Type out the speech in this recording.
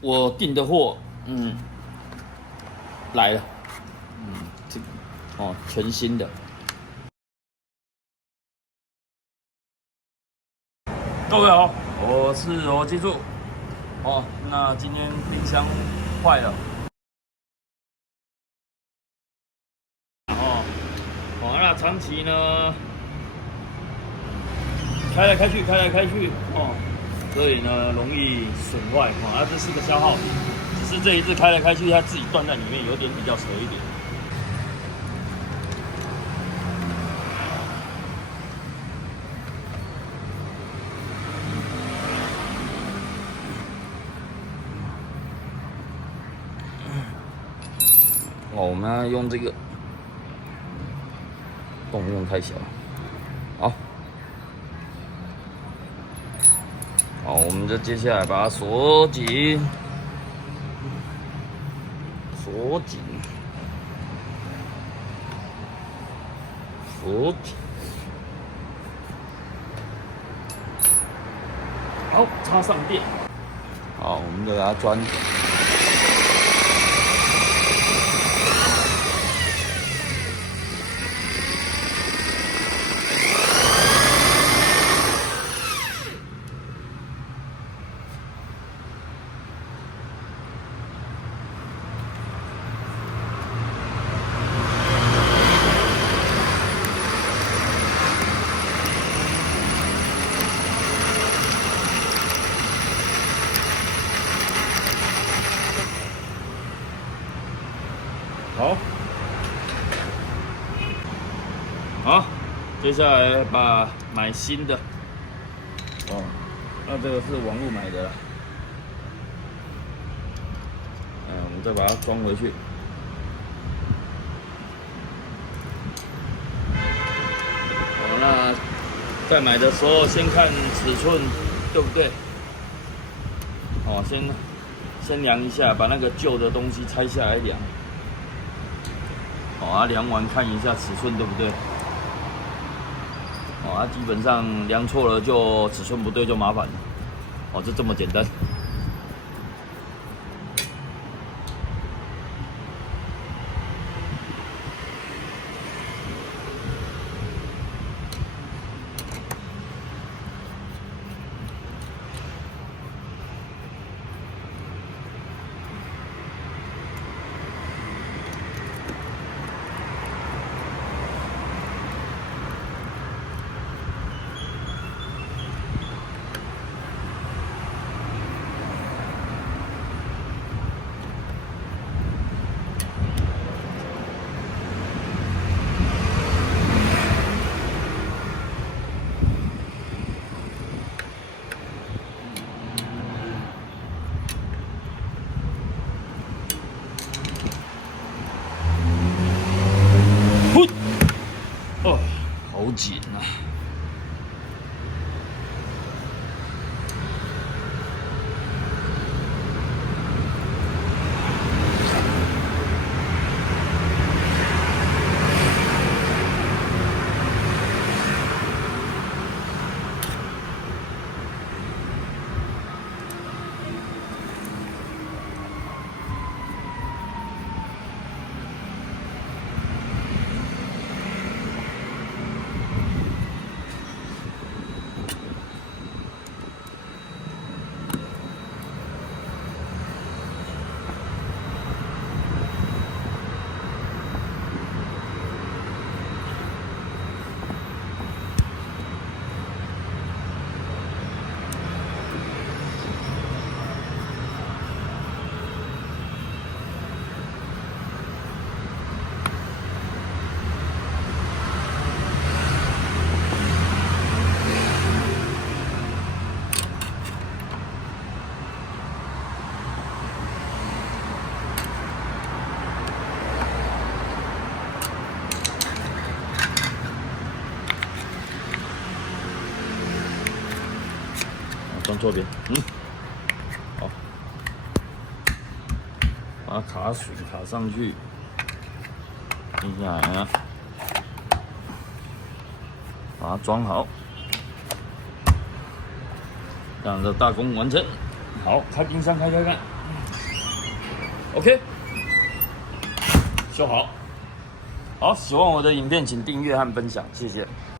我订的货，来了，这个全新的。各位好，我是罗记住。那今天冰箱坏了，那长期呢开来开去，所以呢容易损坏，这是个消耗品。只是这一次开来开去，它自己断在里面，有点比较扯一点。我们要用这个，动用太小了。好，我们就接下来把它锁紧，锁紧。好，插上电。好，我们就给它钻。好，接下来买新的。那这个是网络买的啦。我们再把它装回去。那在买的时候先看尺寸，对不对？先量一下，把那个旧的东西拆下来量。量完看一下尺寸对不对？基本上量错了就尺寸不对就麻烦了。就这么简单。好紧啊！装左边，好，把卡水卡上去，接下来呢，把它装好，这样的大功完成。好，开冰箱开看。OK， 修好。好，喜欢我的影片请订阅和分享，谢谢。